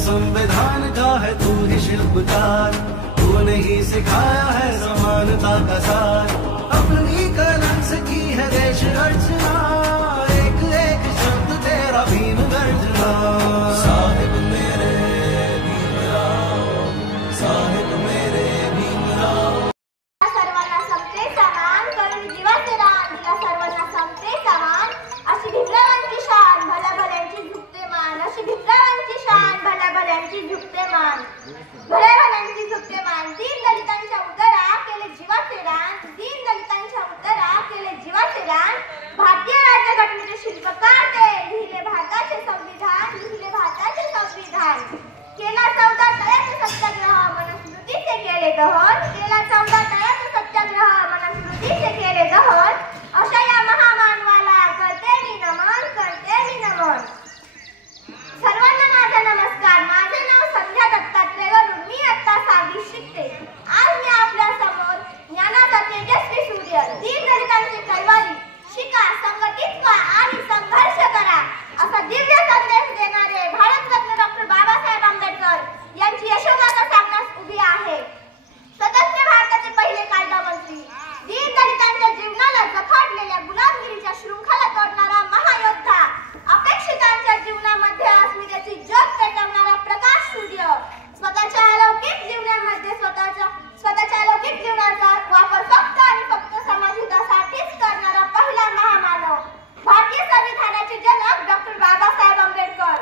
संविधान का है तू ही शिल्पकार, तूने ही सिखाया है समानता का सार। अपनी कलम से की है देश अर्चना, एक एक शब्द तेरा भीम गर्जना। साहिब मेरे भीमराव, साहिब मेरे भीमराव। सर्वांना समते समान करून जीवाचे रान दिला, सर्वांना समते समान अशी भीमरावांची शान, भल्या भल्यांची झुकते मान। अशी भीमरावांची शान, भल्या भल्यांची झुकते मान, भल्या भल्यांची झुकते मान। दीन दलितांच्या उदरा केले जीवाचे रान, दीन दलितांच्या उदरा केले जीवाचे रान। भारतीय राज्यघटनेचे शिल्पकार ते, लिहिले भारताचे संविधान, लिहिले भारताचे संविधान। केला 14 तळ्याचे सत्याग्रह, मनुस्मृतीचे केले दहन, केला 14 तळ्याचे सत्याग्रह, मनुस्मृतीचे केले दहन। अशा या महामानवाला करते मी नमन, करते मी नमन। सर्वांना माझा नमस्कार। माझे नाव संध्या दत्तात्रय वरून मी आता 6वी शिकते। आज मी आपल्या समोर ज्ञानाचा तेजस्वी सूर्य, दीन दलितांचे कैवारी, शिका, संघटित व्हा आणि संघर्ष करा असा दिव्य संदेश देणारे भारतरत्न डॉक्टर बाबासाहेब आंबेडकर यांची यशोगाथा सांगण्यास उभी आहे। स्वतंत्र भारताचे पहिले कायदामंत्री, दीन दलितांच्या जीवनाला जखाडलेल्या गुलामगिरीच्या शृंखला तोडणारा महायोद्धा, अपेक्षितांच्या जीवनामध्ये अस्मितेची ज्योत पेटवणारा प्रकाश सूर्य, स्वतःच्या अलौकिक जीवनामध्ये स्वतःच्या अलौकिक जीवनाचा वापर फक्त आणि फक्त समाजहितासाठीच करणारा पहिला महामानव, भारतीय संविधानाचे जनक डॉक्टर बाबासाहेब आंबेडकर।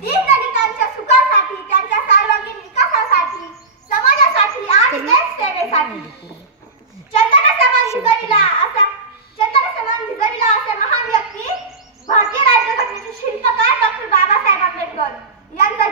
दीन दलितांच्या सुखासाठी, त्यांच्या सर्वांगीण विकासासाठी, समाजासाठी आणि देशसेवेसाठी चंदन समान भिजविला असे महान व्यक्ती, भारतीय राज्यघटनेचे शिल्पकार डॉक्टर बाबासाहेब आंबेडकर यांचा